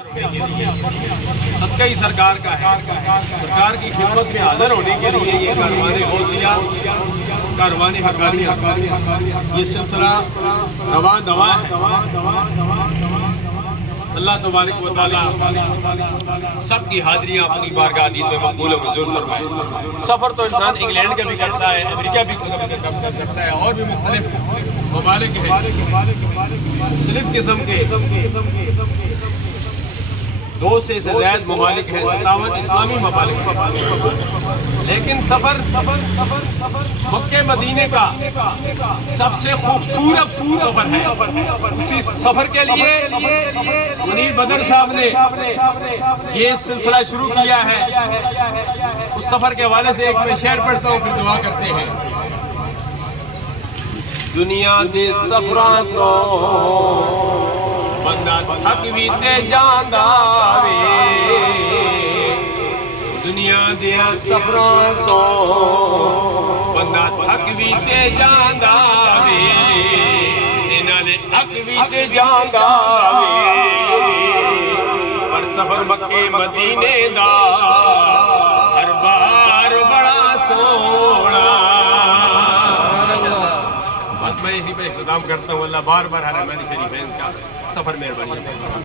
صدقہ ہی سرکار کا ہے۔ سرکار کی خدمت میں حاضر ہونے کے لیے یہ کاروان غوثیہ، کاروان حقانیہ، یہ سلسلہ رواں دواں ہے۔ اللہ تبارک و تعالیٰ سب کی حاضریاں اپنی بارگاہ عزیز میں مقبول و منظور فرمائے۔ سفر تو انسان انگلینڈ کا بھی کرتا ہے، امریکہ بھی کرتا ہے، اور بھی مختلف ممالک ہیں، مختلف قسم کے 2 سے زائد ممالک ہیں، 57 اسلامی ممالک ہیں۔ لیکن سفر مکہ مدینے کا سب سے خوبصورت سفر ہے۔ اسی سفر کے لیے منیر بدر صاحب نے یہ سلسلہ شروع کیا ہے۔ اس سفر کے حوالے سے ایک میں شعر پڑھتا ہوں، پھر دعا کرتے ہیں۔ دنیا دے سفراں تو بندہ تھک بھی تے جاندا وے، دنیا دیا سفراں تو بندہ تھک بھی تے جاندا وے، انہاں نے اک بھی تے جاندا وے، پر سفر مکے مدینے دا ہر بار بڑا سونا۔ میں یہی پہ اختتام کرتا ہوں۔ اللہ بار بار حرمین شریفین کا سفر مہربانی